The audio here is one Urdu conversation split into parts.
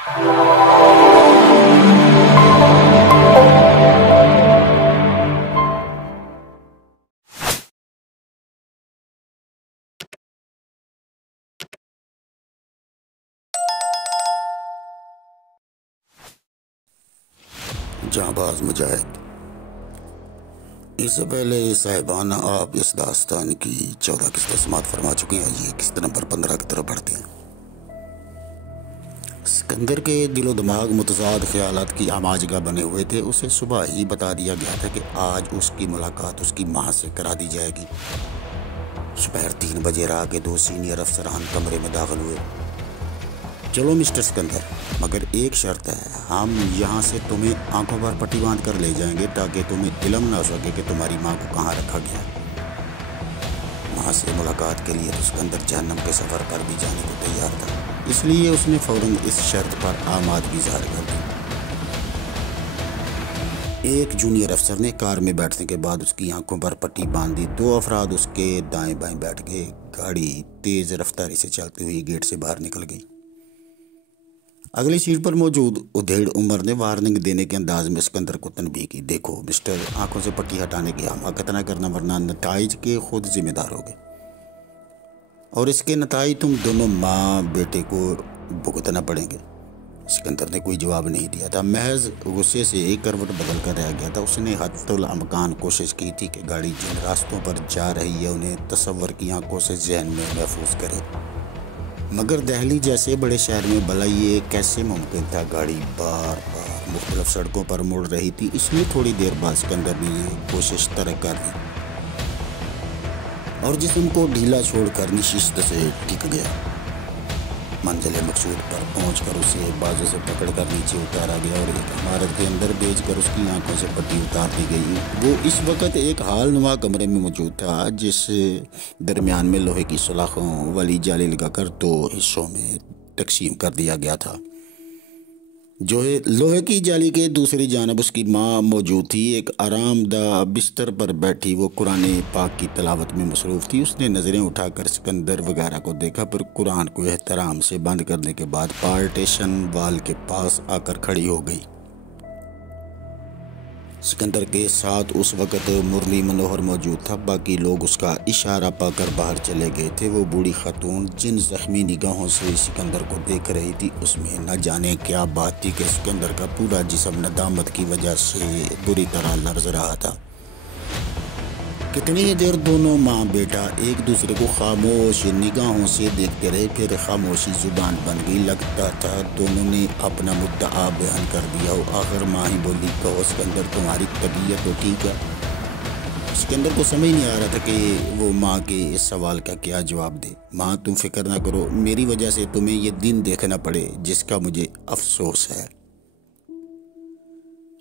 جہاں مجاہد، اس سے پہلے صاحبانہ آپ اس داستان کی 14 قسطیں سماعت فرما چکے ہیں۔ یہ قسط نمبر 15 کی طرف بڑھتے ہیں۔ سکندر کے دل و دماغ متضاد خیالات کی آماجگاہ بنے ہوئے تھے۔ اسے صبح ہی بتا دیا گیا تھا کہ آج اس کی ملاقات اس کی ماں سے کرا دی جائے گی۔ دوپہر 3 بجے راہ کے 2 سینئر افسران کمرے میں داخل ہوئے۔ چلو مسٹر سکندر، مگر ایک شرط ہے، ہم یہاں سے تمہیں آنکھوں پر پٹی باندھ کر لے جائیں گے تاکہ تمہیں علم نہ ہو سکے کہ تمہاری ماں کو کہاں رکھا گیا۔ ماں سے ملاقات کے لیے تو سکندر جہنم کے سفر پر بھی جانے کو تیار تھا، اس لیے اس نے فوراً اس شرط پر آمادگی ظاہر کر دی۔ ایک جونیئر افسر نے کار میں بیٹھنے کے بعد اس کی آنکھوں پر پٹی باندھ دی۔ 2 افراد اس کے دائیں بائیں بیٹھ گئے۔ گاڑی تیز رفتاری سے چلتی ہوئی گیٹ سے باہر نکل گئی۔ اگلی سیٹ پر موجود ادھیڑ عمر نے وارننگ دینے کے انداز میں سکندر کو تنبیہ کی۔ دیکھو مسٹر، آنکھوں سے پٹی ہٹانے کی حماقت نہ کرنا ورنہ نتائج کے خود ذمہ دار ہوگے، اور اس کے نتائج تم دونوں ماں بیٹے کو بھگتنا پڑیں گے۔ سکندر نے کوئی جواب نہیں دیا تھا، محض غصے سے ایک کروٹ بدل کر رہ گیا تھا۔ اس نے حتی الامکان کوشش کی تھی کہ گاڑی جن راستوں پر جا رہی ہے انہیں تصور کی آنکھوں سے ذہن میں محفوظ کرے، مگر دہلی جیسے بڑے شہر میں بھلا یہ کیسے ممکن تھا؟ گاڑی بار بار مختلف سڑکوں پر مڑ رہی تھی، اس لیے تھوڑی دیر بعد سکندر نے یہ کوشش ترک کر دی اور جسم کو ڈھیلا چھوڑ کر نشست سے ٹک گیا۔ منزل مقصود پر پہنچ کر اسے بازو سے پکڑ کر نیچے اتارا گیا اور ایک عمارت کے اندر بھیج کر اس کی آنکھوں سے پٹی اتار دی گئی۔ وہ اس وقت ایک حال نما کمرے میں موجود تھا جس درمیان میں لوہے کی سلاخوں والی جالی لگا کر 2 حصوں میں تقسیم کر دیا گیا تھا۔ جو لوہے کی جالی کے دوسری جانب اس کی ماں موجود تھی، ایک آرام دہ بستر پر بیٹھی۔ وہ قرآن پاک کی تلاوت میں مصروف تھی۔ اس نے نظریں اٹھا کر سکندر وغیرہ کو دیکھا، پھر قرآن کو احترام سے بند کرنے کے بعد پارٹیشن وال کے پاس آ کر کھڑی ہو گئی۔ سکندر کے ساتھ اس وقت مرلی منوہر موجود تھا، باقی لوگ اس کا اشارہ پا کر باہر چلے گئے تھے۔ وہ بوڑھی خاتون جن زخمی نگاہوں سے سکندر کو دیکھ رہی تھی، اس میں نہ جانے کیا بات تھی کہ سکندر کا پورا جسم ندامت کی وجہ سے بری طرح لرز رہا تھا۔ کتنی دیر دونوں ماں بیٹا ایک دوسرے کو خاموش نگاہوں سے دیکھتے رہے، پھر خاموشی زبان بن گئی۔ لگتا تھا دونوں نے اپنا مدعا بیان کر دیا ہو۔ آخر ماں ہی بولی، کہو سکندر، تمہاری طبیعت تو ٹھیک ہے؟ سکندر کو سمجھ نہیں آ رہا تھا کہ وہ ماں کے اس سوال کا کیا جواب دے۔ ماں، تم فکر نہ کرو، میری وجہ سے تمہیں یہ دن دیکھنا پڑے جس کا مجھے افسوس ہے۔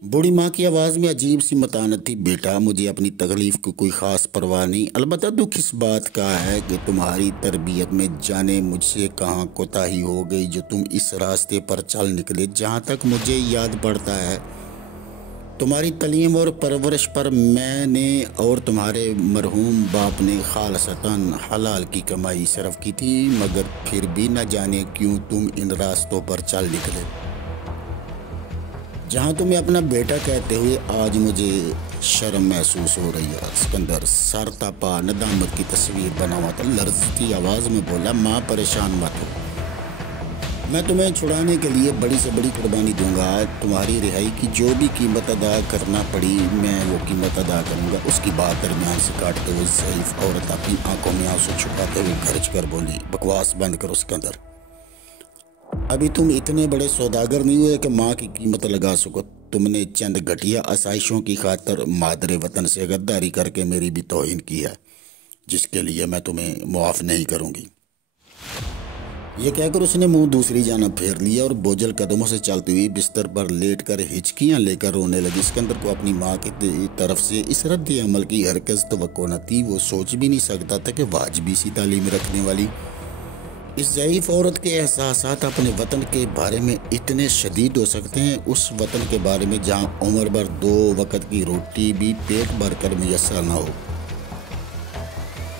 بوڑھی ماں کی آواز میں عجیب سی متانت تھی۔ بیٹا، مجھے اپنی تکلیف کی کوئی خاص پرواہ نہیں، البتہ دکھ اس بات کا ہے کہ تمہاری تربیت میں جانے مجھ سے کہاں کوتاہی ہو گئی جو تم اس راستے پر چل نکلے۔ جہاں تک مجھے یاد پڑتا ہے، تمہاری تعلیم اور پرورش پر میں نے اور تمہارے مرحوم باپ نے خالصتاً حلال کی کمائی صرف کی تھی، مگر پھر بھی نہ جانے کیوں تم ان راستوں پر چل نکلے جہاں تمہیں اپنا بیٹا کہتے ہوئے آج مجھے شرم محسوس ہو رہی ہے۔ سکندر سر تپا ندامت کی تصویر بنا ہوا تھا، لرزتی آواز میں بولا، ماں پریشان مت ہو، میں تمہیں چھڑانے کے لیے بڑی سے بڑی قربانی دوں گا۔ تمہاری رہائی کی جو بھی قیمت ادا کرنا پڑی میں وہ قیمت ادا کروں گا۔ اس کی بات درمیان سے کاٹتے ہوئے ضعیف عورت اپنی آنکھوں میں آنسو چھپاتے ہوئے گرج کر بولی، بکواس بند کرو سکندر، ابھی تم اتنے بڑے سوداگر نہیں ہوئے کہ ماں کی قیمت لگا سکو۔ تم نے چند گھٹیا آسائشوں کی خاطر مادر وطن سے غداری کر کے میری بھی توہین کی ہے، جس کے لیے میں تمہیں معاف نہیں کروں گی۔ یہ کہہ کر اس نے منہ دوسری جانب پھیر لیا اور بوجھل قدموں سے چلتی ہوئی بستر پر لیٹ کر ہچکیاں لے کر رونے لگی۔ سکندر کو اپنی ماں کی طرف سے اس رد عمل کی ہرگز توقع نہ تھی۔ وہ سوچ بھی نہیں سکتا تھا کہ واجبی سی تعلیم رکھنے والی اس ضعیف عورت کے احساسات اپنے وطن کے بارے میں اتنے شدید ہو سکتے ہیں، اس وطن کے بارے میں جہاں عمر بھر 2 وقت کی روٹی بھی پیٹ بھر کر میسر نہ ہو۔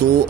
2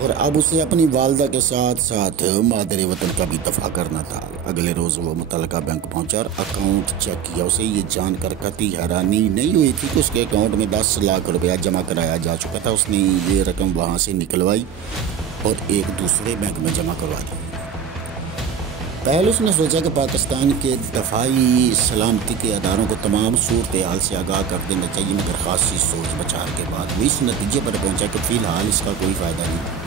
اور اب اسے اپنی والدہ کے ساتھ ساتھ مادر وطن کا بھی دفاع کرنا تھا۔ اگلے روز وہ متعلقہ بینک پہنچا اور اکاؤنٹ چیک کیا۔ اسے یہ جان کر قطعی حیرانی نہیں ہوئی تھی کہ اس کے اکاؤنٹ میں 10 لاکھ روپیہ جمع کرایا جا چکا تھا۔ اس نے یہ رقم وہاں سے نکلوائی اور ایک دوسرے بینک میں جمع کروا دی۔ پہلے اس نے سوچا کہ پاکستان کے دفاعی سلامتی کے اداروں کو تمام صورتحال سے آگاہ کر دینا چاہیے، مگر خاصی سوچ بچار کے بعد وہ اس نتیجے پر پہنچا کہ فی الحال اس کا کوئی فائدہ نہیں۔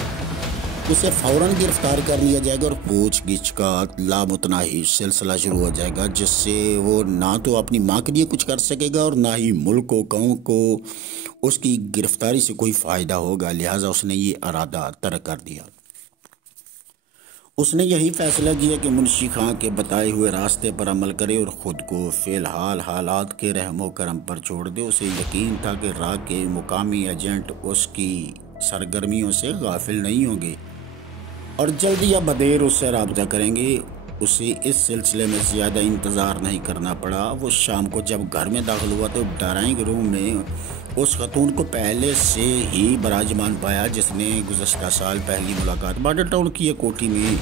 اسے فوراً گرفتار کر لیا جائے گا اور پوچھ گچھ کا لامتناہی سلسلہ شروع ہو جائے گا، جس سے وہ نہ تو اپنی ماں کے لیے کچھ کر سکے گا اور نہ ہی ملک و قوم کو اس کی گرفتاری سے کوئی فائدہ ہوگا۔ لہٰذا اس نے یہ ارادہ ترک کر دیا۔ اس نے یہی فیصلہ کیا کہ منشی خان کے بتائے ہوئے راستے پر عمل کرے اور خود کو فی الحال حالات کے رحم و کرم پر چھوڑ دے۔ اسے یقین تھا کہ راہ کے مقامی ایجنٹ اس کی سرگرمیوں سے غافل نہیں ہوں گے اور جلد یا بدیر اس سے رابطہ کریں گے۔ اسے اس سلسلے میں زیادہ انتظار نہیں کرنا پڑا۔ وہ شام کو جب گھر میں داخل ہوا تو ڈرائنگ روم میں اس خاتون کو پہلے سے ہی براجمان پایا جس نے گزشتہ سال پہلی ملاقات ماڈل ٹاؤن کی ایک کوٹھی میں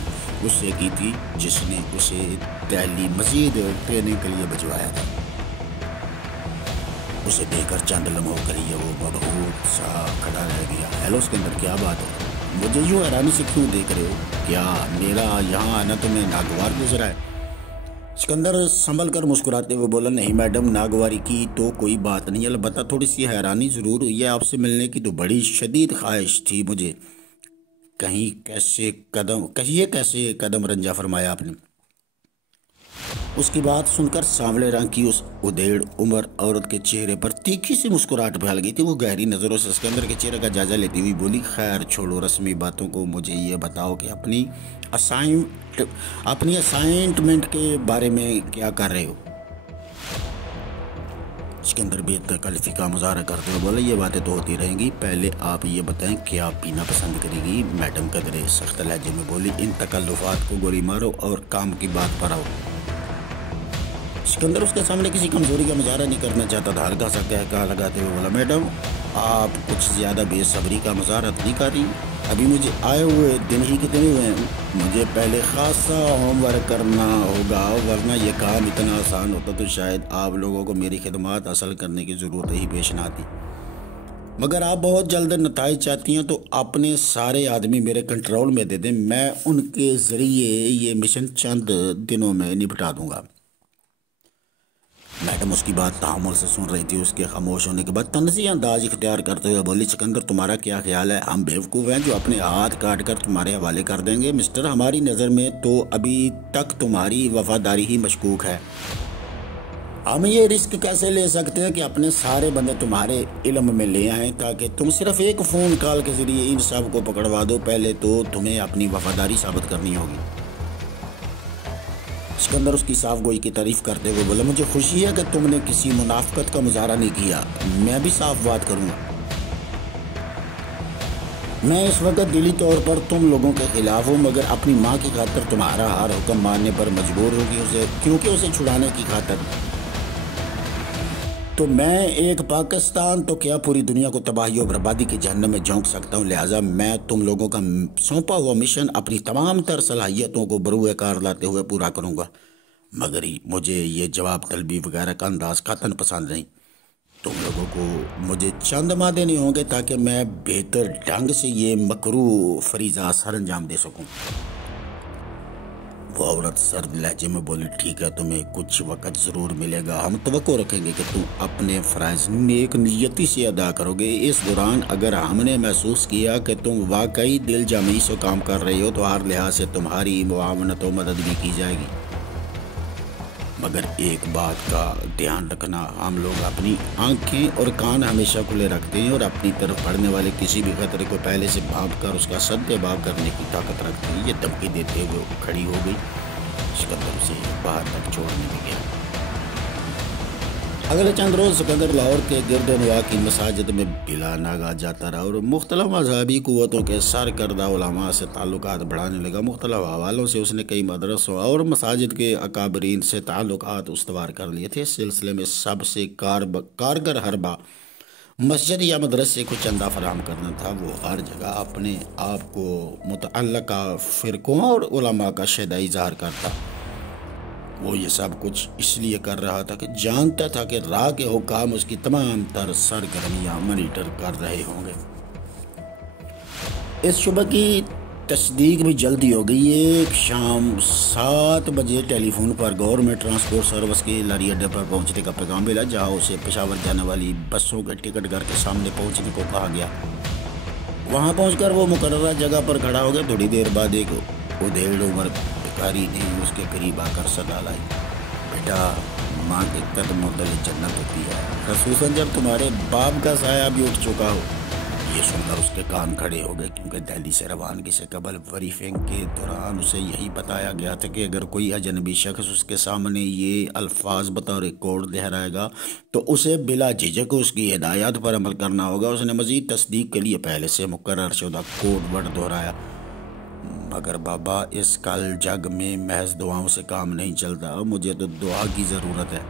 اس سے کی تھی، جس نے اسے دہلی مزید ٹریننگ کے لیے بھجوایا تھا۔ اسے دیکھ کر چند لمحوں کے لیے وہ مبہوت سا کھڑا رہ گیا۔ ہیلو اسکندر، کیا بات ہے؟ مجھے یوں حیرانی سے کیوں دیکھ رہے ہو؟ کیا میرا یہاں آنا تمہیں ناگوار گزرا ہے؟ اسکندر سنبھل کر مسکراتے ہوئے بولا، نہیں میڈم، ناگواری کی تو کوئی بات نہیں، البتہ تھوڑی سی حیرانی ضرور ہوئی ہے۔ آپ سے ملنے کی تو بڑی شدید خواہش تھی مجھے۔ کہیے کیسے قدم رنجا فرمایا آپ نے؟ اس کی بات سن کر سانولے رنگ کی اس ادھیڑ عمر عورت کے چہرے پر تیکھی سی مسکراہٹ پھیل گئی تھی۔ وہ گہری نظروں سے اسکندر کے چہرے کا جائزہ لیتی ہوئی بولی، خیر چھوڑو رسمی باتوں کو، مجھے یہ بتاؤ کہ اپنی اسائنمنٹ کے بارے میں کیا کر رہے ہو؟ اسکندر بے تکلفی کا مظاہرہ کرتے ہوئے بولا، یہ باتیں تو ہوتی رہیں گی، پہلے آپ یہ بتائیں کیا پینا پسند کرے گی؟ میڈم قدرے سخت لہجے میں بولی، ان تکلفات کو گولی مارو اور کام کی بات پر آؤ۔ اسکندر اس کے سامنے کسی کمزوری کا مظاہرہ نہیں کرنا چاہتا تھا۔ ہلکا سا کہا لگاتے ہوئے بولا، میڈم آپ کچھ زیادہ بے صبری کا مظاہرہ نہیں کر رہی؟ ابھی مجھے آئے ہوئے دن ہی کتنے ہوئے ہیں، مجھے پہلے خاصا ہوم ورک کرنا ہوگا، ورنہ یہ کام اتنا آسان ہوتا تو شاید آپ لوگوں کو میری خدمات حاصل کرنے کی ضرورت ہی پیش نہ آتی، مگر آپ بہت جلد نتائج چاہتی ہیں تو اپنے سارے آدمی میرے کنٹرول میں دے دیں، میں ان کے ذریعے یہ مشن چند دنوں میں نپٹا دوں گا۔ میڈم اس کی بات تحمل سے سن رہی تھی۔ اس کے خاموش ہونے کے بعد طنزی انداز اختیار کرتے ہوئے بولی، سکندر تمہارا کیا خیال ہے؟ ہم بیوقوف ہیں جو اپنے ہاتھ کاٹ کر تمہارے حوالے کر دیں گے؟ مسٹر، ہماری نظر میں تو ابھی تک تمہاری وفاداری ہی مشکوک ہے۔ ہم یہ رسک کیسے لے سکتے ہیں کہ اپنے سارے بندے تمہارے علم میں لے آئیں تاکہ تم صرف ایک فون کال کے ذریعے ان سب کو پکڑوا دو؟ پہلے تو تمہیں اپنی وفاداری ثابت کرنی ہوگی۔ اسکندر اس کی صاف گوئی کی تعریف کرتے ہوئے بولا، مجھے خوشی ہے کہ تم نے کسی منافقت کا مظاہرہ نہیں کیا۔ میں بھی صاف بات کروں گا، میں اس وقت دلی طور پر تم لوگوں کے خلاف ہوں، مگر اپنی ماں کی خاطر تمہارا ہر حکم ماننے پر مجبور ہوگی، کیونکہ اسے چھڑانے کی خاطر تو میں ایک پاکستان تو کیا پوری دنیا کو تباہی اور بربادی کی جہنم میں جھونک سکتا ہوں۔ لہٰذا میں تم لوگوں کا سونپا ہوا مشن اپنی تمام تر صلاحیتوں کو بروئے کار لاتے ہوئے پورا کروں گا، مگر مجھے یہ جواب طلبی وغیرہ کا انداز قطعاً پسند نہیں۔ تم لوگوں کو مجھے چند ماہ دینے ہوں گے تاکہ میں بہتر ڈھنگ سے یہ مکروہ فریضہ سر انجام دے سکوں۔ وہ عورت سرد لہجے میں بولی، ٹھیک ہے، تمہیں کچھ وقت ضرور ملے گا، ہم توقع رکھیں گے کہ تم اپنے فرائض نیک نیتی سے ادا کرو گے۔ اس دوران اگر ہم نے محسوس کیا کہ تم واقعی دل جمعی سے کام کر رہے ہو تو ہر لحاظ سے تمہاری معاونت و مدد بھی کی جائے گی، مگر ایک بات کا دھیان رکھنا، ہم لوگ اپنی آنکھیں اور کان ہمیشہ کھلے رکھتے ہیں اور اپنی طرف پڑنے والے کسی بھی خطرے کو پہلے سے بھانپ کر اس کا سد باب کرنے کی طاقت رکھتے ہیں۔ یہ دھمکی دیتے ہوئے کھڑی ہو گئی۔ سکندر سے باہر تک چھوڑنے میں گیا۔ اگلے چند روز سکندر لاہور کے گرد و نواح کی مساجد میں بلا ناغہ جاتا رہا اور مختلف مذہبی قوتوں کے سرکردہ علماء سے تعلقات بڑھانے لگا۔ مختلف حوالوں سے اس نے کئی مدرسوں اور مساجد کے اکابرین سے تعلقات استوار کر لیے تھے۔ اس سلسلے میں سب سے کارگر حربہ مسجد یا مدرسے کو چندہ فراہم کرنا تھا۔ وہ ہر جگہ اپنے آپ کو متعلقہ فرقوں اور علماء کا شیدائی ظاہر کرتا۔ وہ یہ سب کچھ اس لیے کر رہا تھا کہ جانتا تھا کہ راہ کے حکام اس کی تمام تر سرگرمیاں مانیٹر کر رہے ہوں گے۔ اس شبہ کی تصدیق بھی جلدی ہو گئی۔ ایک شام 7 بجے ٹیلی فون پر گورنمنٹ ٹرانسپورٹ سروس کے لاری اڈے پر پہنچنے کا پیغام ملا، جہاں اسے پشاور جانے والی بسوں کے ٹکٹ گھر کے سامنے پہنچنے کو کہا گیا۔ وہاں پہنچ کر وہ مقررہ جگہ پر کھڑا ہو گیا۔ تھوڑی دیر بعد ایک ادھیڑ عمر بھکاری نے اس کے قریب آ کر صدا لائی، بیٹا، ماں کے قدموں تلے جنت ہوتی ہے، خصوصاً جب تمہارے باپ کا سایہ بھی اٹھ چکا ہو۔ یہ سن کر اس کے کان کھڑے ہو گئے، کیونکہ دہلی سے روانگی سے قبل بریفنگ کے دوران اسے یہی بتایا گیا تھا کہ اگر کوئی اجنبی شخص اس کے سامنے یہ الفاظ بطور کوڈ دہرائے گا تو اسے بلا جھجک اس کی ہدایات پر عمل کرنا ہوگا۔ اس نے مزید تصدیق کے لیے پہلے سے مقرر شدہ کوڈ ورڈ دہرایا، مگر بابا، اس کل جگ میں محض دعاؤں سے کام نہیں چلتا، مجھے تو دعا کی ضرورت ہے۔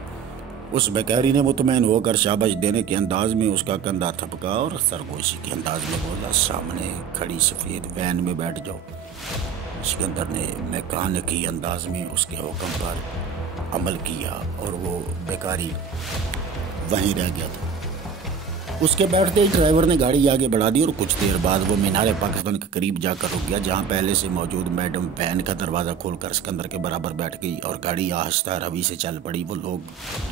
اس بیکاری نے مطمئن ہو کر شاباش دینے کے انداز میں اس کا کندھا تھپکا اور سرگوشی کے انداز میں بولا، سامنے کھڑی سفید وین میں بیٹھ جاؤ۔ سکندر نے میکانکی انداز میں اس کے حکم پر عمل کیا اور وہ بیکاری وہیں رہ گیا تھا۔ اس کے بیٹھتے ہی ڈرائیور نے گاڑی آگے بڑھا دی اور کچھ دیر بعد وہ مینار پاکستان کے قریب جا کر رک گیا، جہاں پہلے سے موجود میڈم وین کا دروازہ کھول کر سکندر کے برابر بیٹھ گئی اور گاڑی آہستہ روی سے چل پڑی۔ وہ لوگ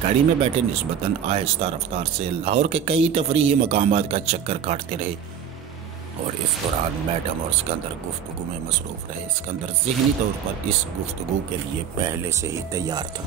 گاڑی میں بیٹھے نسبتاً آہستہ رفتار سے لاہور کے کئی تفریحی مقامات کا چکر کاٹتے رہے، اور اس دوران میڈم اور سکندر گفتگو میں مصروف رہے۔ سکندر ذہنی طور پر اس گفتگو کے لیے پہلے سے ہی تیار تھا۔